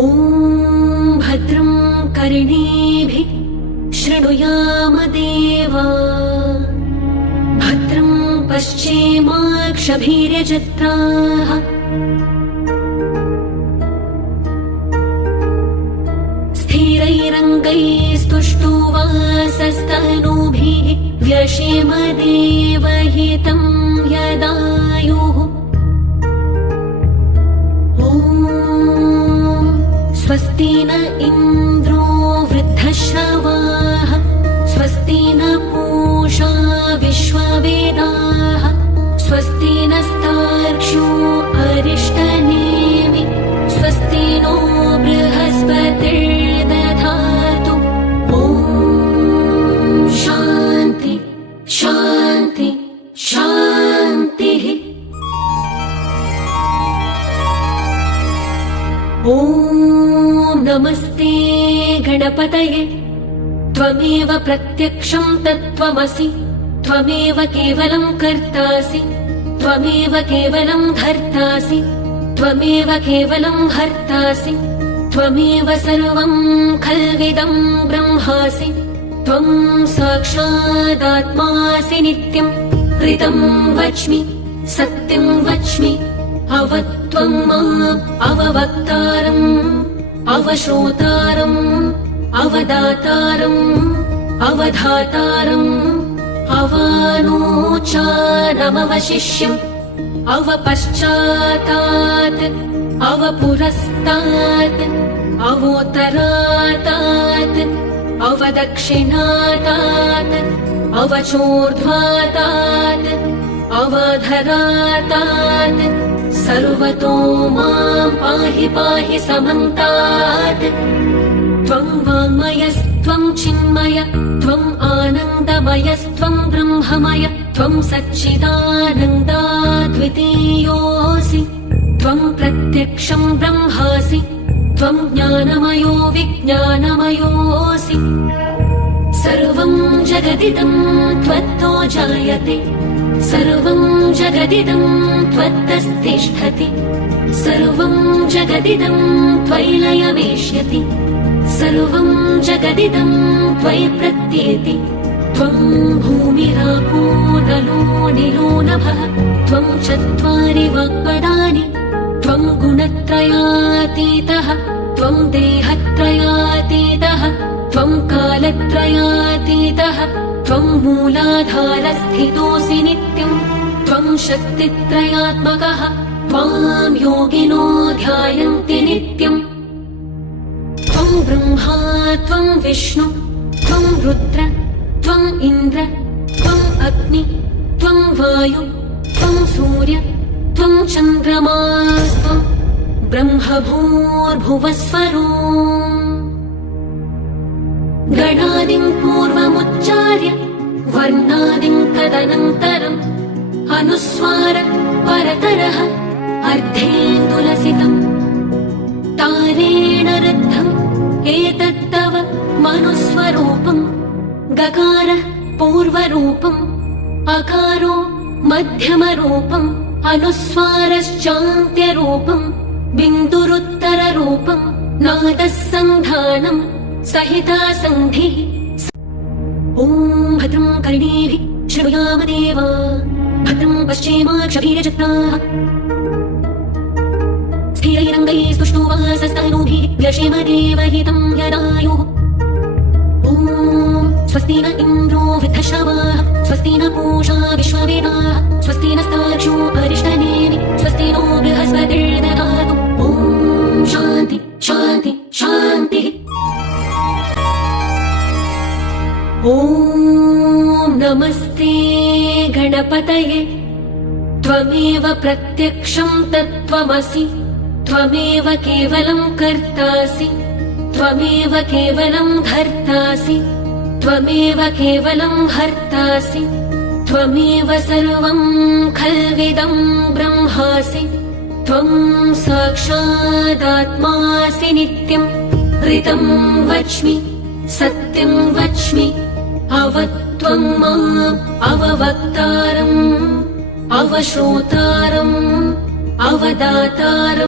ॐ भद्रं कर्णेभिः शृणुयाम देवा भद्रं पश्येमाक्षभिर्यजत्राः स्थिरैरङ्गैस्तुष्टुवासस्तनूभिः व्यशेम देवहितं यदायुः स्वस्ति न इन्द्रो वृद्धश्रवाः स्वस्ति न पूषा विश्ववेदाः स्वस्ति नस्तार्क्ष्यो अरिष्टनेमि स्वस्ति नो बृहस्पतिर्दधातु ॐ शान्ति शान्ति शान्तिः। ॐ नमस्ते गणपतये त्वमेव प्रत्यक्षं तत्त्वमसि त्वमेव केवलं कर्तासि त्वमेव केवलं धर्तासि त्वमेव केवलं हर्तासि त्वमेव सर्वं खल्विदं ब्रह्मासि त्वं साक्षादात्मासि नित्यं ऋतं वच्मि सत्यं वच्मि अवत्वं माम् अववक्तारम् अवश्रोतारम् अवदातारम् अवधातारम् अवानोचानमवशिष्यम् अवपश्चातात् अवपुरस्तात् अवोत्तरातात् अवदक्षिणातात् अवचोर्ध्वातात् अवधरातात् सर्वतो मां पाहि पाहि समन्तात् त्वं वाङ्मयस्त्वं चिन्मय त्वं आनन्दमयस्त्वं ब्रह्ममय त्वं सच्चिदानन्दाद्वितीयोऽसि त्वं प्रत्यक्षं ब्रह्मासि त्वं ज्ञानमयो विज्ञानमयोऽसि सर्वं जगदिदं त्वत्तो जायते सर्वं जगदिदं त्वत्तस्तिष्ठति सर्वं जगदिदं त्वयि लयमेष्यति सर्वं जगदिदं त्वयि प्रत्येति त्वं भूमिरापो नलो निलो नभः त्वं चत्वारि वाक्पदानि त्वं गुणत्रयातीतः त्वं देहत्रयातीतः त्वं कालत्रयातीतः त्वं मूलाधारस्थितोऽसि नित्यं त्वं शक्तित्रयात्मकः त्वां योगिनो ध्यायन्ति नित्यम् त्वं ब्रह्मा त्वं विष्णु त्वं रुद्र त्वं इन्द्र त्वं अग्नि त्वं वायु त्वं सूर्य त्वं चन्द्रमास्त्वं ब्रह्मभूर्भुवस्वरो गणादिं पूर्वमुच्चार्य वर्णादिं तदनन्तरम् अनुस्वार परतरः अर्धेन्दुलसितम् तारेण रुद्धम् एतत्तव मनुस्वरूपम् गकारः पूर्वरूपम् अकारो मध्यमरूपम् अनुस्वारश्चान्त्यरूपम् बिन्दुरुत्तररूपम् नादः सन्धानम् सहिता सन्धिः। ॐ भद्रं कर्णेभिः शृणुयाम देवा भद्रं पश्येमाक्षभिर्यजत्राः स्थिरैरङ्गैस्तुष्टुवासस्तनूभिः व्यशेम देवहितं यदायुः ॐ स्वस्ति न इन्द्रो वृद्धश्रवाः स्वस्ति न पूषा विश्ववेदाः स्वस्ति नस्तार्क्ष्यो अरिष्टनेमि स्वस्ति नो बृहस्पतिर्दधातु ॐ शान्ति शान्ति शान्तिः। ॐ नमस्ते गणपतये त्वमेव प्रत्यक्षं तत्त्वमसि त्वमेव केवलं कर्तासि त्वमेव केवलं धर्तासि त्वमेव केवलं हर्तासि त्वमेव सर्वं खल्विदं ब्रह्मासि त्वं साक्षादात्मासि नित्यं ऋतं वच्मि सत्यं वच्मि अवत्वं माम् अववक्तारम् अवश्रोतारम् अवदातारम्